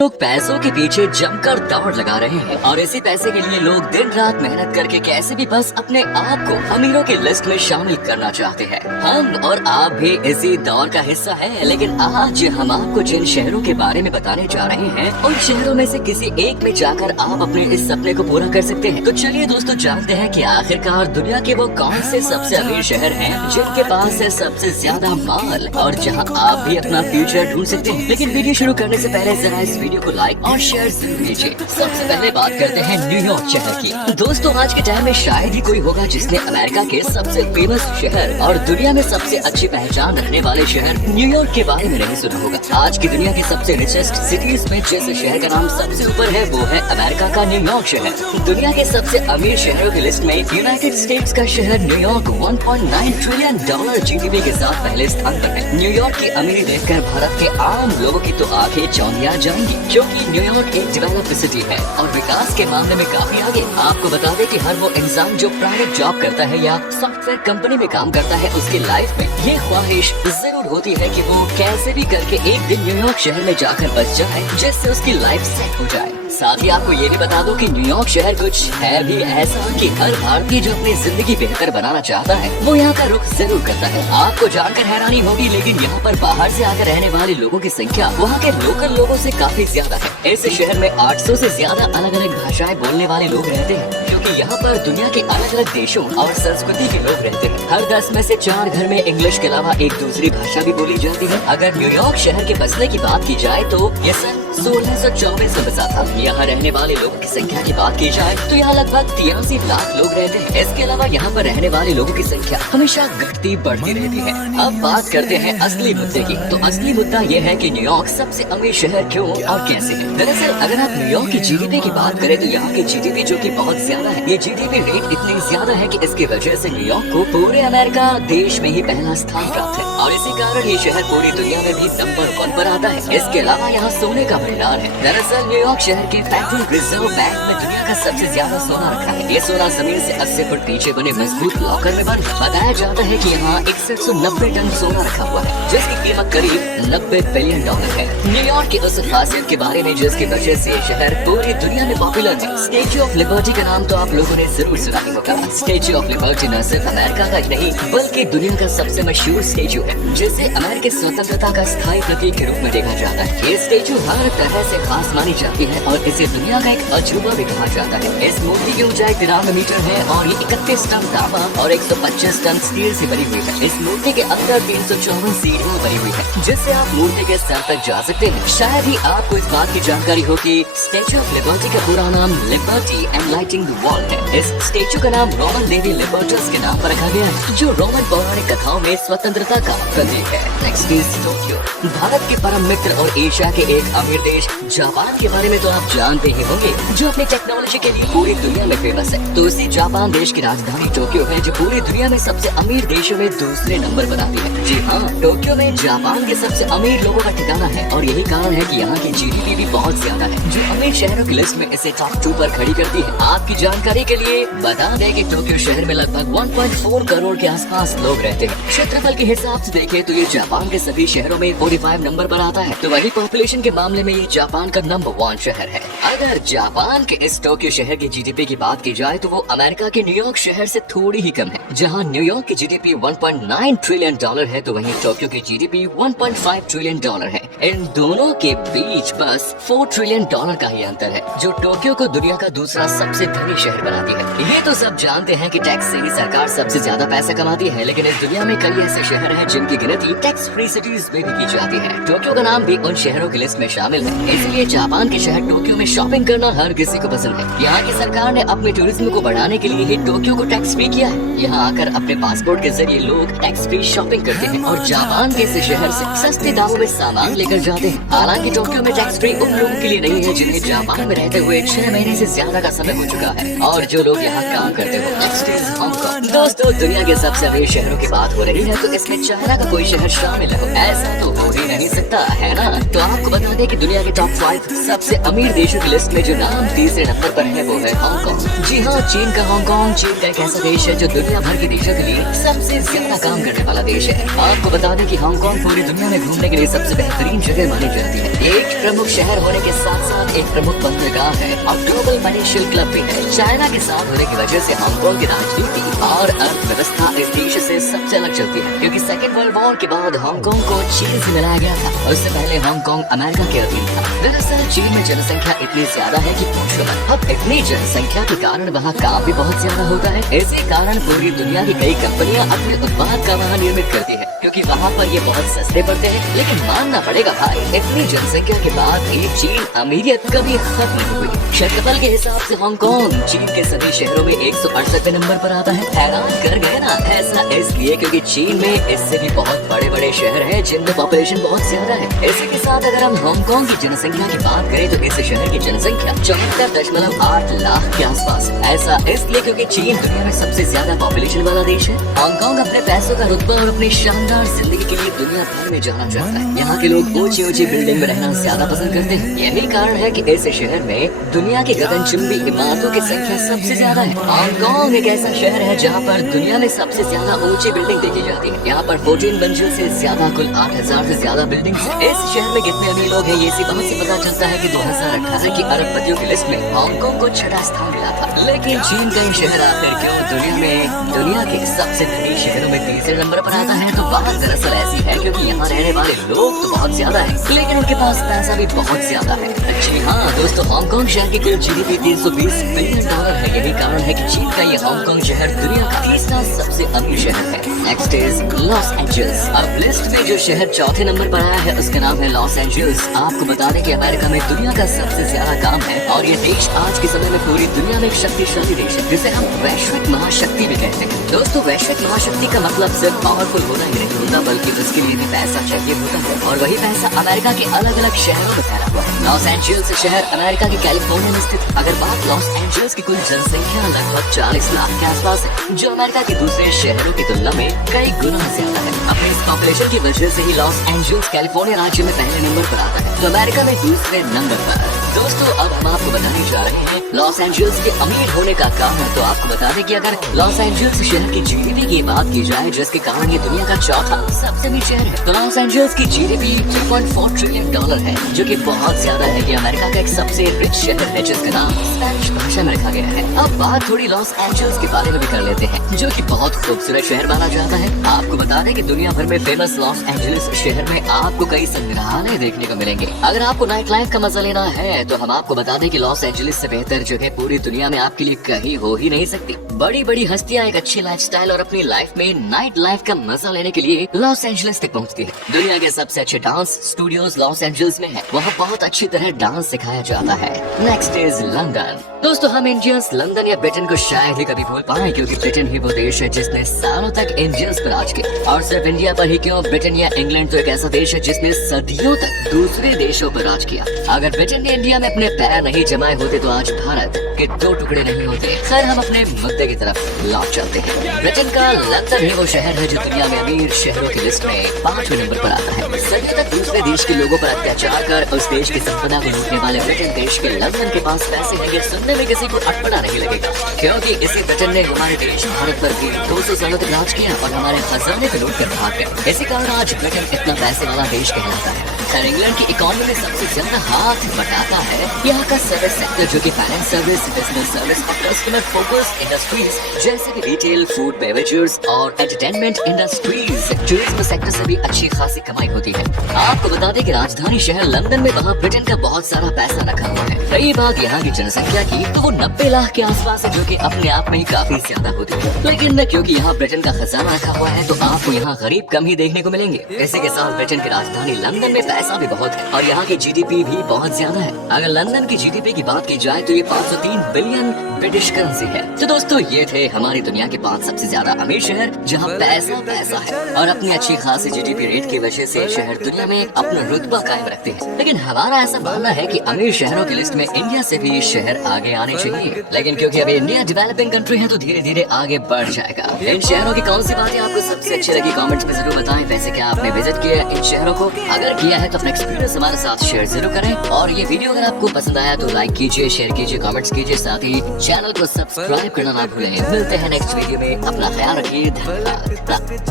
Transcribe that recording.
लोग पैसों के पीछे जमकर दौड़ लगा रहे हैं और इसी पैसे के लिए लोग दिन रात मेहनत करके कैसे भी बस अपने आप को अमीरों की लिस्ट में शामिल करना चाहते हैं। हम और आप भी इसी दौर का हिस्सा हैं, लेकिन आज हम आपको जिन शहरों के बारे में बताने जा रहे हैं उन शहरों में से किसी एक में जाकर आप अपने इस सपने को पूरा कर सकते हैं। तो चलिए दोस्तों, जानते हैं कि आखिरकार दुनिया के वो कौन से सबसे अमीर शहर हैं जिनके पास है सबसे ज्यादा माल और जहां आप भी अपना फ्यूचर ढूंढ सकते हैं। लेकिन वीडियो शुरू करने से पहले जरा इस वीडियो को लाइक और शेयर जरूर कीजिए। सबसे पहले बात करते हैं न्यूयॉर्क शहर की। दोस्तों, आज के टाइम में शायद ही कोई होगा जिसने अमेरिका के सबसे फेमस शहर और दुनिया में सबसे अच्छी पहचान रखने वाले शहर न्यूयॉर्क के बारे में नहीं सुना होगा। आज की दुनिया के सबसे रिचेस्ट सिटीज में जिस शहर का नाम सबसे ऊपर है वो है अमेरिका का न्यूयॉर्क शहर। दुनिया के सबसे अमीर शहरों की लिस्ट में यूनाइटेड स्टेट्स का शहर न्यूयॉर्क 1.9 ट्रिलियन डॉलर जीडीपी के साथ पहले स्थान पर है। न्यूयॉर्क की अमीरी देखकर भारत के आम लोगों की तो आंखें चौंधिया जाएंगी, क्योंकि न्यूयॉर्क एक डेवलप्ड सिटी है और विकास के मामले में काफी आगे। आपको बता दें कि हर वो इंसान जो प्राइवेट जॉब करता है या सॉफ्टवेयर कंपनी में काम करता है उसकी लाइफ में ये ख्वाहिश जरूर होती है कि वो कैसे भी करके एक दिन न्यूयॉर्क शहर में जाकर बस जाए, जिससे उसकी लाइफ सेट हो जाए। साथ ही आपको ये भी बता दो कि न्यूयॉर्क शहर कुछ है भी ऐसा कि हर भारतीय जो अपनी जिंदगी बेहतर बनाना चाहता है वो यहाँ का रुख जरूर करता है। आपको जानकर हैरानी होगी, लेकिन यहाँ पर बाहर से आकर रहने वाले लोगों की संख्या वहाँ के लोकल लोगों से काफी ज्यादा है। इस शहर में 800 से ज्यादा अलग अलग भाषाएं बोलने वाले लोग रहते हैं, क्योंकि यहाँ पर दुनिया के अलग अलग देशों और संस्कृति के लोग रहते हैं। हर 10 में से 4 घर में इंग्लिश के अलावा एक दूसरी भाषा भी बोली जाती है। अगर न्यूयॉर्क शहर के बसने की बात की जाए तो ये सन 1624 में बसा था। यहाँ रहने वाले लोगों की संख्या की बात की जाए तो यहाँ लगभग 83 लाख लोग रहते हैं। इसके अलावा यहाँ पर रहने वाले लोगों की संख्या हमेशा घटती बढ़ती रहती है। अब बात करते हैं असली मुद्दे की। तो असली मुद्दा ये है कि न्यूयॉर्क सबसे अमीर शहर क्यों और कैसे है। दरअसल अगर आप न्यूयॉर्क की जीडीपी की बात करें तो यहाँ की जीडीपी जो कि बहुत ज्यादा है, ये जीडीपी रेट इतनी ज्यादा है कि इसकी वजह से न्यूयॉर्क को पूरे अमेरिका देश में ही पहला स्थान प्राप्त है और इसी कारण ये शहर पूरी दुनिया में भी नंबर 1 पर आता है। इसके अलावा यहाँ सोने का भंडार है। दरअसल न्यूयॉर्क शहर के फेडरल रिजर्व बैंक में दुनिया का सबसे ज्यादा सोना रखा है। ये सोना जमीन से 80 फुट नीचे बने मजबूत लॉकर में बंद। बताया जाता है कि यहाँ 190 टन सोना रखा हुआ है, जिसकी कीमत करीब 90 बिलियन डॉलर है। न्यूयॉर्क की उस खासियत के बारे में जिसकी वजह से ये शहर पूरी दुनिया में पॉपुलर है। स्टैच्यू ऑफ लिबर्टी का नाम तो आप लोगों ने जरूर सुना ही होगा। स्टैच्यू ऑफ लिबर्टी न सिर्फ अमेरिका का ही नहीं बल्कि दुनिया का सबसे मशहूर स्टैच्यू है, जिसे अमेरिकी स्वतंत्रता का स्थायी प्रतीक के रूप में देखा जाता है। ये स्टैच्यू हर तरह से खास मानी जाती है और इसे दुनिया का एक अजूबा भी कहा जाता है। इस मूर्ति की ऊंचाई 93 मीटर है और ये 31 टन तांबा और 125 टन स्टील से बनी हुई है। इस मूर्ति के अंदर 354 सीढ़ियां बनी हुई है, जिससे आप मूर्ति के स्तर तक जा सकते हैं। शायद ही आपको इस बात की जानकारी हो कि स्टैच्यू ऑफ लिबर्टी का पूरा नाम लिबर्टी एनलाइटिंग द वर्ल्ड है। इस स्टैच्यू का नाम रोमन देवी लिबर्टस के नाम पर रखा गया है, जो रोमन पौराणिक कथाओं में स्वतंत्रता का प्रतीक है। Next is Tokyo. भारत के परम मित्र और एशिया के एक अमीर देश जापान के बारे में तो आप जानते ही होंगे, जो अपनी टेक्नोलॉजी के लिए पूरी दुनिया में फेमस है। तो इसी जापान देश की राजधानी टोक्यो है, जो पूरी दुनिया में सबसे अमीर देशों में दूसरे नंबर पर आती है। जी हाँ, टोक्यो में जापान के सबसे अमीर लोगों का ठिकाना है और यही कारण है कि यहाँ की जीडीपी भी बहुत ज्यादा है, जो अमीर शहरों की लिस्ट में इसे टॉप 2 पर खड़ी करती है। आपकी जानकारी के लिए बता दें कि टोक्यो शहर में लगभग 1.4 करोड़ के आसपास लोग रहते हैं। क्षेत्रफल के हिसाब से देखें तो ये जापान के सभी शहरों में 45 नंबर पर आता है। तो वही पॉपुलेशन के मामले में ये जापान का नंबर 1 शहर है। अगर जापान के इस टोक्यो शहर की जीडीपी की बात की जाए तो वो अमेरिका के न्यूयॉर्क शहर से थोड़ी ही कम है। जहां न्यूयॉर्क की जीडीपी 1.9 ट्रिलियन डॉलर है तो वहीं टोक्यो की जीडीपी 1.5 ट्रिलियन डॉलर है। इन दोनों के बीच बस 4 ट्रिलियन डॉलर का ही अंतर है, जो टोक्यो को दुनिया का दूसरा सबसे धनी शहर बनाती है। ये तो सब जानते हैं कि टैक्स से ही सरकार सबसे ज्यादा पैसा कमाती है, लेकिन इस दुनिया में कई ऐसे शहर हैं जिनकी गिनती टैक्स फ्री सिटीज में भी की जाती है। टोक्यो का नाम भी उन शहरों की लिस्ट में शामिल है। इसलिए जापान के शहर टोक्यो में शॉपिंग करना हर किसी को पसंद है। यहाँ की सरकार ने अपने टूरिज्म को बढ़ाने के लिए ही टोक्यो को टैक्स फ्री किया है। यहाँ आकर अपने पासपोर्ट के जरिए लोग टैक्स फ्री शॉपिंग करते हैं और जापान के इस शहर से सस्ते दामों में सामान लेकर जाते हैं। हालांकि टोक्यो में टैक्स फ्री उन लोगों के लिए नहीं है जिन्हें जापान में रहते हुए 6 महीने से ज्यादा का समय हो चुका है और जो लोग यहाँ काम करते हो। Next is Hong Kong. दोस्तों, दुनिया के सबसे अमीर शहरों की बात हो रही है तो इसमें चाइना का कोई शहर शामिल है? ऐसा तो हो ही नहीं सकता है ना। तो आपको बता दें कि दुनिया के टॉप 5 सबसे अमीर देशों की लिस्ट में जो नाम तीसरे नंबर पर है वो है हांगकांग। जी हाँ, चीन का हांगकांग चीन का एक ऐसा देश है जो दुनिया भर के देशों के लिए सबसे ज्यादा काम करने वाला देश है। आपको बता दें कि हांगकांग पूरी दुनिया में घूमने के लिए सबसे बेहतरीन जगह मानी जाती है। एक प्रमुख शहर होने के साथ साथ एक प्रमुख बंदरगाह है और ग्लोबल फाइनेंशियल क्लब भी है। चाइना के साथ होने की वजह से हांगकांग की राजनीति और अर्थव्यवस्था इस देश से सबसे अलग चलती है, क्योंकि सेकेंड वर्ल्ड वॉर के बाद हांगकांग को चीन से मिलाया गया था। उससे पहले हांगकांग अमेरिका के अधीन था। दरअसल चीन में जनसंख्या इतनी ज्यादा है कि पूछो मत। अब इतनी जनसंख्या के कारण वहाँ काम भी बहुत ज्यादा होता है। इसी कारण पूरी दुनिया की कई कंपनियां अपने उत्पाद का वहाँ निर्मित करती है, क्योंकि वहाँ पर ये बहुत सस्ते पड़ते हैं। लेकिन मानना पड़ेगा भाई, इतनी जनसंख्या के बाद भी चीन अमीरियत कभी खत्म नहीं हुई। क्षेत्रफल के हिसाब से हांगकांग चीन के सभी शहरों में 168वें नंबर पर आता है। हैरान कर गए ना? ऐसा इसलिए क्योंकि चीन में इससे भी बहुत बड़े बड़े शहर हैं जिनमें पॉपुलेशन बहुत ज्यादा है। इसी के साथ अगर हम हांगकांग की जनसंख्या की बात करें तो इस शहर की जनसंख्या 74.8 लाख के आसपास है। ऐसा इसलिए क्योंकि चीन दुनिया में सबसे ज्यादा पॉपुलेशन वाला देश है। हांगकांग अपने पैसों का रुतबा और अपनी शानदार जिंदगी के लिए दुनिया भर में जाना चाहता है। यहाँ के लोग ऊंची ऊंची बिल्डिंग में रहना ज्यादा पसंद करते हैं। यही कारण है कि इस शहर में दुनिया की गगनचुंबी इमारतों की संख्या सबसे ज्यादा है। हांगकांग एक ऐसा शहर है जहाँ पर दुनिया में सबसे ज्यादा ऊंची बिल्डिंग देखी जाती है। यहाँ पर 14 मंजिल से ज्यादा कुल 8000 से ज्यादा बिल्डिंग है। इस शहर में कितने अमीर लोग हैं ये इसी बात से पता चलता है कि 2018 की अरबपतियों की लिस्ट में हांगकांग को 6वां स्थान मिला था। लेकिन चीन का ये शहर आखिर क्यों दुनिया के सबसे धनी शहरों में तीसरे नंबर पर आता है? तो बात दरअसल ऐसी है क्योंकि यहाँ रहने वाले लोग तो बहुत ज्यादा है, लेकिन उनके पास पैसा भी बहुत ज्यादा है। जी हाँ दोस्तों, हांगकांग शहर की कुल जीडीपी 320 बिलियन डॉलर है। यही कारण है कि चीन का ये हांगकांग शहर दुनिया का तीसरा सबसे अमीर शहर है। Next is Los Angeles. अब लिस्ट में जो शहर चौथे नंबर पर आया है उसका नाम है लॉस एंजल्स। आपको बता दें कि अमेरिका में दुनिया का सबसे ज्यादा काम है और ये देश आज के समय में पूरी दुनिया में एक शक्तिशाली देश है, जिसे हम वैश्विक महाशक्ति भी कहते हैं। दोस्तों, वैश्विक महाशक्ति का मतलब सिर्फ पावरफुल होना ही नहीं होता, बल्कि उसके लिए भी पैसा चाहिए होता है, और वही पैसा अमेरिका के अलग अलग शहरों में फैला हुआ है। लॉस एंजल्स शहर अमेरिका के कैलिफोर्निया में स्थित। अगर बात लॉस एंजल्स की कुल जनसंख्या लगभग 40 लाख के आसपास है, जो अमेरिका के दूसरे शहरों की तुलना में कई गुना ज्यादा है। अपने इस पॉपुलेशन की वजह से ही लॉस एंजल्स कैलिफोर्निया राज्य में पहले नंबर पर आता है, तो अमेरिका में दूसरे नंबर पर। दोस्तों, अब हम आपको बताने जा रहे हैं लॉस एंजल्स के अमीर होने का कारण। तो आपको बता दें कि अगर लॉस एंजल्स शहर की जीडीपी की बात की जाए, जिसके कारण ये दुनिया का चौथा सबसे अमीर शहर है, तो लॉस एंजल्स की जीडीपी 3.4 ट्रिलियन डॉलर है, जो कि बहुत ज्यादा है। ये अमेरिका का एक सबसे रिच शहर है जिसका नाम स्पेनिश भाषा में रखा गया है। अब बात थोड़ी लॉस एंजल्स के बारे में भी कर लेते हैं, जो कि बहुत खूबसूरत शहर माना जाता है। आपको बता दें कि दुनिया भर में फेमस लॉस एंजल्स शहर में आपको कई संग्रहालय देखने को मिलेंगे। अगर आपको नाइट लाइफ का मजा लेना है तो हम आपको बता दें कि लॉस एंजलिस से बेहतर जगह पूरी दुनिया में आपके लिए कहीं हो ही नहीं सकती। बड़ी बड़ी हस्तियां एक अच्छी लाइफस्टाइल और अपनी लाइफ में नाइट लाइफ का मजा लेने के लिए लॉस एंजलिस तक पहुंचती है। दुनिया के सबसे अच्छे डांस स्टूडियोज लॉस एंजलिस में है। वहाँ बहुत अच्छी तरह डांस सिखाया जाता है। Next is London. दोस्तों, हम इंडियंस लंदन या ब्रिटेन को शायद ही कभी भूल पाए, क्योंकि ब्रिटेन ही वो देश है जिसने सालों तक इंडियंस पर राज किया। और सिर्फ इंडिया पर ही क्यों, ब्रिटेन या इंग्लैंड तो एक ऐसा देश है जिसने सदियों तक दूसरे देशों पर राज किया। अगर ब्रिटेन ने इंडिया में अपने पैर नहीं जमाए होते तो आज भारत के 2 टुकड़े नहीं होते। खैर, हम अपने मुद्दे की तरफ लौट चलते हैं। ब्रिटेन का लंदन ही वो शहर है जो दुनिया में अमीर शहरों की लिस्ट में 5वें नंबर पर आता है। सदियों तक दूसरे देश के लोगों पर अत्याचार कर उस देश की संपदा को लूटने वाले ब्रिटेन देश के लंदन के पास पैसे नहीं है, सुनने में किसी को अटपटा नहीं लगेगा, क्योंकि इसी ब्रिटेन ने हमारे देश भारत पर भी 200 सालों तक राज किया और हमारे खजाने को लूट कर भाग गए। इसी कारण आज ब्रिटेन इतना पैसे वाला देश कहलाता है। खैर, इंग्लैंड की इकोनॉमी में सबसे ज्यादा हाथ बटाता है यहाँ का सर्विस सेक्टर, जो कि फाइनेंस सर्विस, बिजनेस सर्विस और कस्टमर फोकस इंडस्ट्रीज जैसे कि रिटेल, फूड, बेवरेजेस और एंटरटेनमेंट इंडस्ट्रीज। टूरिज्म सेक्टर से भी अच्छी खासी कमाई होती है। आपको बता दें कि राजधानी शहर लंदन में वहाँ ब्रिटेन का बहुत सारा पैसा रखा हुआ है। रही बात यहाँ की जनसंख्या की, तो वो 90 लाख के आसपास है, जो कि अपने आप में ही काफी ज्यादा होती है। लेकिन क्योंकि यहाँ ब्रिटेन का खजाना रखा हुआ है, तो आपको यहाँ गरीब कम ही देखने को मिलेंगे। इसी के साथ ब्रिटेन की राजधानी लंदन में पैसा भी बहुत है और यहाँ की जीडीपी भी बहुत ज्यादा है। अगर लंदन की जीडीपी की बात की जाए तो ये 503 बिलियन ब्रिटिश करेंसी है। तो दोस्तों, ये थे हमारी दुनिया के 5 सबसे ज्यादा अमीर शहर जहाँ पैसा पैसा है और अपनी अच्छी खासी जीडीपी रेट की वजह से शहर दुनिया में अपना रुतबा कायम रखते हैं। लेकिन हमारा ऐसा मानना है कि अमीर शहरों की लिस्ट में इंडिया से भी शहर आगे आने चाहिए। लेकिन क्योंकि अभी इंडिया डेवलपिंग कंट्री है, तो धीरे धीरे आगे बढ़ जाएगा। इन शहरों की कौन सी बातें आपको सबसे अच्छी लगी कमेंट्स में जरूर बताएं। वैसे क्या आपने विजिट किया इन शहरों को? अगर किया है है तो अपना एक्सपीरियंस हमारे साथ शेयर जरूर करें। और ये वीडियो अगर आपको पसंद आया तो लाइक कीजिए, शेयर कीजिए, कमेंट्स कीजिए, साथ ही चैनल को सब्सक्राइब करना ना भूलें। मिलते हैं नेक्स्ट वीडियो में, अपना ख्याल रखिए, धन्यवाद।